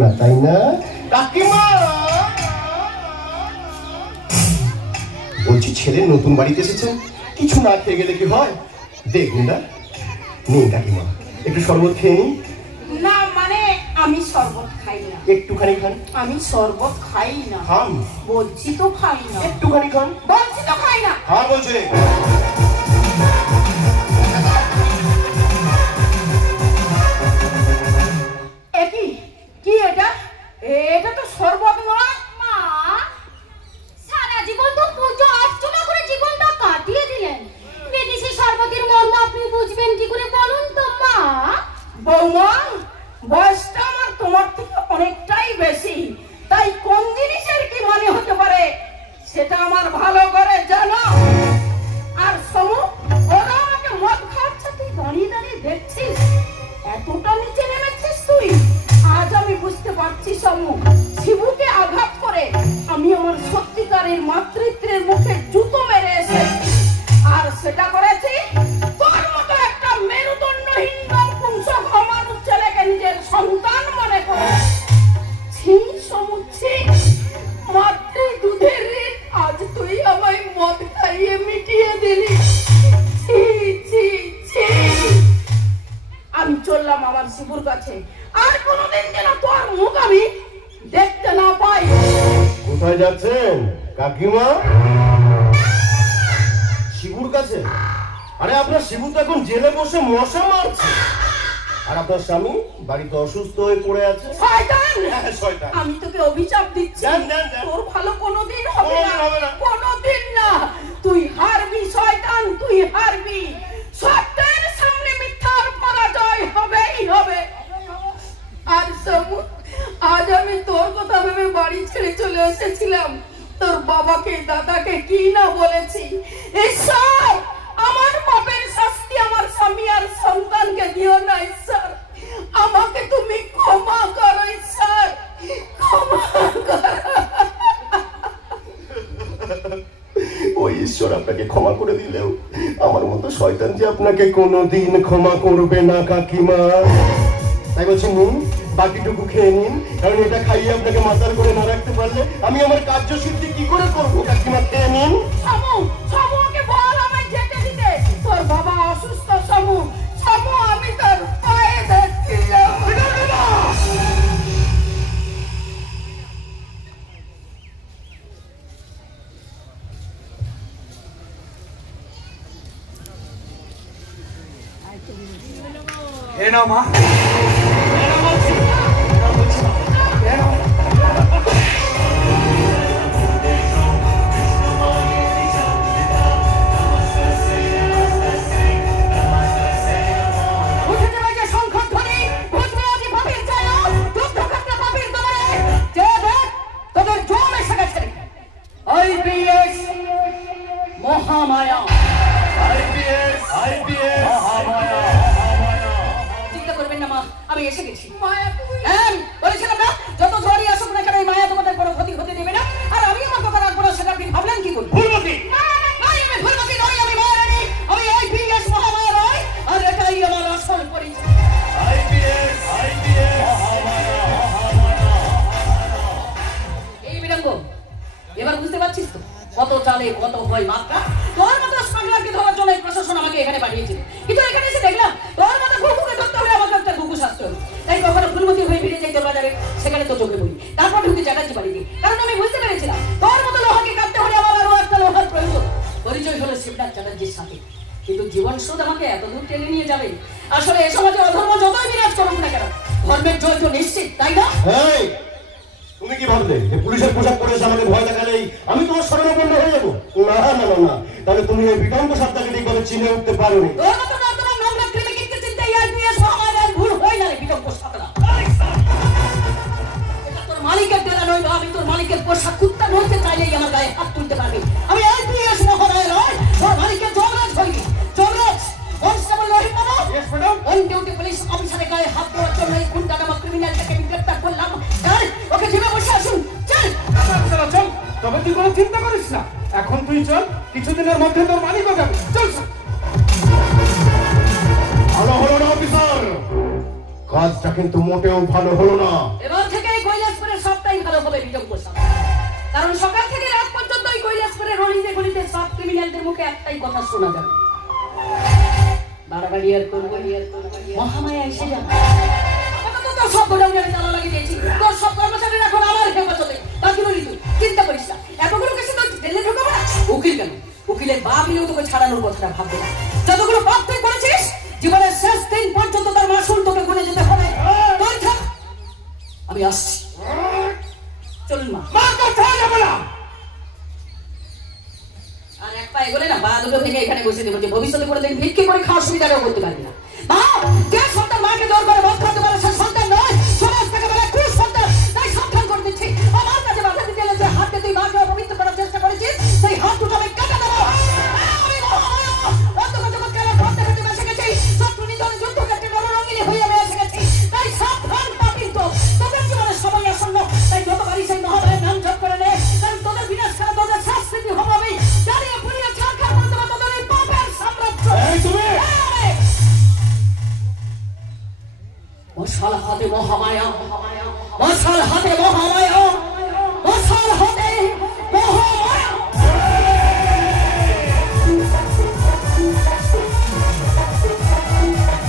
না তাই না কাকিমা? বলছি ছেলে নতুন বাড়িতে এসেছেন, কিছু না খেয়ে গেলে কি হয়? দেখুন না, নিন কাকিমা একটু শরবত খেয়ে নিন। না মানে আমি শরবত খাই না। একটুখানি খান। আমি শরবত খাই না। খান বলছি তো খাই না। একটুখানি খান। বলছি তো খাই না। হ্যাঁ বলছে। একই কি এটা? এটা তো শরবত নয়। মা, সারা জীবন তো পুজো অর্চনা করে জীবনটা কাটিয়ে দিলেন, বিদেশি শরবতের মর্ম আপনি বুঝবেন কি করে বলুন তো মা? বৌমা, বয়সটা আমার তোমার থেকে অনেকটাই বেশি, তাই কোন জিনিসের কি মানে হতে পারে সেটা আমার ভালো করে জানো। আর সমু, ওরা আমাকে মদ খাওয়াচ্ছে, তুই দাঁড়িয়ে দাঁড়িয়ে দেখছিস, এতটা নিচে নেমেছিস তুই। আজ আমি বুঝতে পারছি সমু, শিবুকে আঘাত করে আমি আমার সত্যিকারের মাতৃত্বের মুখে জুতো মেরে এসেছি। আর সেটা করেছি তোর মতো একটা মেরুদণ্ডহীন নপুংসক অমানুষ ছেলেকে নিজের সন্তান মনে করে। ছি সমু, ছি, মাতৃ দুধের ঋণ আজ তুই আমায় মদ খাইয়ে মিটিয়ে দিলি। ছি ছি ছি। আমি চললাম আমার শিবুর কাছে, আর কোনোদিন যেন তোর মুখ আমি দেখতে না পাই। কোথায় যাচ্ছেন কাকিমা? শিবুর কাছে? আরে আপনার শিবু তো এখন জেলে বসে মশা মারছে, আর আপনার স্বামী বাড়িতে অসুস্থ হয়ে পড়ে আছে। শয়তান! হ্যাঁ, শয়তান। আমি তোকে অভিশাপ দিচ্ছি, তোর ভালো কোনোদিন হবে না, কোনোদিন না। তুই হারবি শয়তান, তুই হারবি। সত্যের সামনে মিথ্যার পরাজয় হবেই হবে। আর সমু, আজ আমি তোর কথা ভেবে বাড়ি ছেড়ে চলে এসেছিলাম, তোর বাবাকে দাদাকে কি না বলেছি। ঈশ্বর, আমার পাপের শাস্তি আমার স্বামী আর সন্তানকে দিও না ঈশ্বর। আমাকে তুমি ক্ষমা করো ঈশ্বর, ক্ষমা করো। ওই ঈশ্বর আপনাকে ক্ষমা করে দিলেও আমার মতো শয়তান যে আপনাকে কোনোদিন ক্ষমা করবে না কাকিমা। তাই বলছি নিন, বাকিটুকু খেয়ে নিন, কারণ এটা খাইয়ে আপনাকে মাতাল করে না রাখতে পারলে আমি আমার কার্যসিদ্ধি কি করে করবো। কাকিমা খেয়ে নিন। সমু, সমুকে বল আমায় যেতে দিতে, তোর বাবা অসুস্থ। সমু, সমু, আমি তোর পায়ে ধরছি। এ নাও মা, মহামায়া, চিন্তা করবেন না মা, আমি এসে গেছি। মায়া বলেছিলাম না, যত ঝড়ই আসুক না কেন এই মায়া তোমাদের কোনো ক্ষতি হতে দেবে না। আর আমি আমার কথা রাখবো না, সেটা আপনি ভাবলেন কি করে? ফুলমতি, আমি ফুলমতি নই, আমি মায়া রানী, আমি আইপিএস মহামায়া নই। আর এটাই আমার আসল পরিচয়। এই বিড়ঙ্গ, এবার বুঝতে পারছিস তো কত চালে কত হয় মাত্রা? তোর মতো স্মাগলারকে ধরার জন্য প্রশাসন আমাকে এখানে পাঠিয়েছিল, কিন্তু এখানে এসে দেখলাম তোর মতো ঘুঘুকে ধরতে হলে আমাকে একটা ঘুঘু শাস্তি হবে। তাই কখনো ফুলমতি হয়ে ফিরে যাই তোর বাজারে, সেখানে তো চোখে পড়ি, তারপর ঢুকে চ্যাটার্জি বাড়িতে, কারণ আমি বুঝতে পেরেছিলাম তোর মতো লোহাকে কাটতে হলে আমার আরো একটা লোহার প্রয়োজন। পরিচয় হলো শিবনাথ চ্যাটার্জির সাথে, কিন্তু জীবন শোধ আমাকে এত দূর টেনে নিয়ে যাবে। আসলে এ সমাজে অধর্ম যতই বিরাজ করুক না কেন, ধর্মের জয় তো নিশ্চিত, তাই না? তুমি কি ভাবলে যে পুলিশের পোশাক পরে এসে আমাকে ভয় দেখালেই আমি তোমার শরণাপন্ন হয়ে যাবো? না না না না, তাহলে তুমি এই বিকল্প সত্তাকে ঠিকভাবে চিনে উঠতে পারোনি। তোর মতো নর্দমার নোংরা ক্রিমিনালকে চিনতে আইপিএস মহামায়া আর ভুল হয় না রে বিকল্প সত্তা। এটা তোর মালিকের দেনা নয়, আমি তোর মালিকের পোষা কুত্তা নইতে চাইলেই আমার গায়ে হাত তুলতে পারবি। আমি আইপিএস মহামায়া নয়, তোর মালিকের যমরাজ হইনি। Yamraj constable Rahim Babu, yes madam. On duty police অফিসারের গায়ে হাত দেওয়ার জন্য এই গুন্ডা নামক ক্রিমিনালটাকে আমি গ্রেফতার করলাম। ওকে জিমে বসে আসুন, চল। চল, তবে তুই কোনো চিন্তা করিস না, এখন তুই চল, কিছুদিনের মধ্যে তোর মালিক হয়ে যাবে। চল। ভালো হলো না অফিসার, কাজটা কিন্তু মোটেও ভালো হলো না। এবার থেকে কারণ সকাল থেকে রাত পর্যন্ত ওই কৈলাসপুরের গলিতে গলিতে সব ক্রিমিনালদের মুখে একটাই কথা শোনা যাবে, বাড়াবাড়ি আর করবো, মহামায়া এসে যাবে। আপাতত তোর সব গোডাউনে আমি তালা লাগিয়ে দিয়েছি, তোর সব কর্মচারী এখন আমার হেফাজতে। বাকি বলি তুই চিন্তা করিস না, এতগুলো কেসে তোর জেলে ঢোকাবো না। উকিল কেন, উকিলের বাপ নিয়েও তোকে ছাড়ানোর কথাটা ভাববে না। যতগুলো পাপ তুই করেছিস জীবনের শেষ দিন পর্যন্ত তার মাসুল তোকে গুনে যেতে হবে। আমি আসছি, চলুন মা। আর এক পা এগোলে না, পা দুটো থেকে এখানে বসে দেবো, যে ভবিষ্যতে করে দেখি ভিক্ষে করে খাওয়ার সুবিধাটাও করতে পারবি না। মা, যে সন্তান মাকে দর করে মদ খাওয়াতে পারে সে সন্তান নয়, সমাজ থেকে বলে কুসন্তান। তাই সাবধান করে দিচ্ছি, আমার কাছে বাধা দিতে এলে যে হাতে তুই মাকে অপবিত্র করার চেষ্টা করেছিস, সেই হাত দুটো আমি কেটে দেবো। অন্ধকার জগৎকে আমার ভাবতে ভাবতে এসে গেছি, শত্রু নিধনে যুদ্ধ ক্ষেত্রে রণরঙ্গিনী হয়ে আমি এসে গেছি। তাই সাবধান পাপি, তো তোদের জীবনের সময় আসন্ন। তাই যতবারই সেই মহামায়ের নাম জপ করে নে, কারণ তোদের বিনাশ ছাড়া তোদের শাস্তি হবে আমি জানিয়ে পুড়িয়ে ছাড়খাড় করে দেবো তোদের এই পাপের সাম্রাজ্য। মশাল হাতে মহামায়া, মশাল হাতে মহামায়া।